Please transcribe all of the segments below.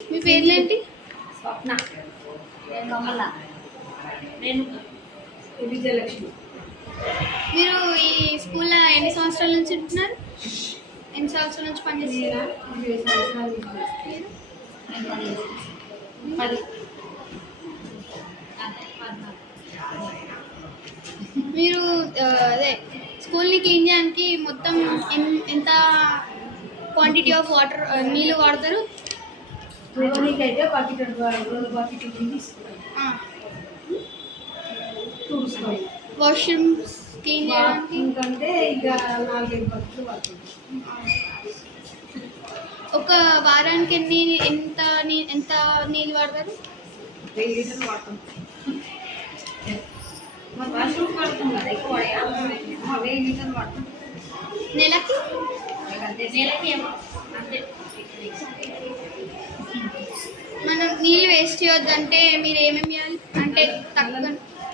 మీ పేర్లేంటి? స్వప్న. నేను కమల. నేను విజయలక్ష్మి. మీరు ఈ స్కూల్లో ఎన్ని సంవత్సరాల నుంచి ఉంటున్నారు? ఎన్ని సంవత్సరాల నుంచి పనిచేస్తున్నారు? 20 సంవత్సరాలు. నేను 10. మీరు అదే స్కూల్ని క్లీన్ చేయడానికి మొత్తం ఎంత క్వాంటిటీ ఆఫ్ వాటర్ నీళ్ళు వాడతారు? అయితే బకెట్ 2 బకెట్లు తీసుకుంటాం. చూసుకోండి. వాష్రూమ్స్ క్లీన్ చేయడానికి ఇంకంటే ఇక 4-5 బకెట్లు పడుతుంది. ఒక వారానికి ఎంత నీళ్ళు వాడతారు? 1000 లీటర్లు వాడతాం. వాష్రూమ్ పడుతుంది కదా ఎక్కువ 1000 లీటర్లు వాడతాం. నెలకి ఏమో అంతే. మనం నీళ్ళు వేస్ట్ చేయొద్దంటే మీరు ఏమేమి చేయాలి? అంటే తక్కువ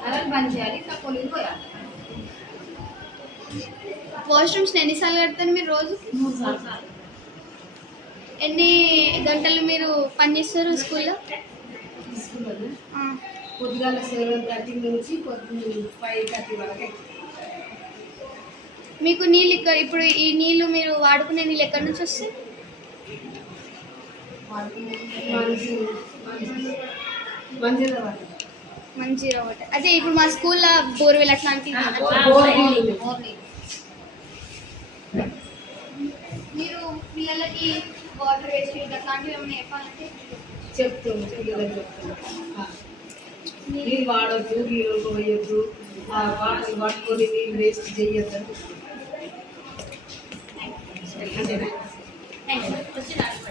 అలా బంద్ చేయాలి, తక్కువ నీళ్ళు పోయాలి. వాష్రూమ్స్ని ఎన్నిసార్లు కడతారు మీరు రోజు? 3 సార్లు. ఎన్ని గంటలు మీరు పనిచేస్తారు స్కూల్లో? తీసుకున్నాను. పొద్దుగాల 7:30 నుంచి 5:30 వరకు. మీకు నీళ్ళు ఇప్పుడు ఈ నీళ్ళు మీరు వాడుకునే నీళ్ళు ఎక్కడి నుంచి వస్తాయి? మంచిగా వాటర్. అదే ఇప్పుడు మా స్కూల్లో బోర్వెల్ అట్లాంటి మీరు పిల్లలకి వాటర్ వేస్ట్ అట్లాంటివి ఏమైనా చెప్పాలంటే చెప్తాను. నీళ్ళు వాడద్దు, నీళ్ళు పోయొద్దు, వాటర్ పట్టుకొని నీళ్ళు వేస్ట్ చేయొద్దు. వచ్చినారు.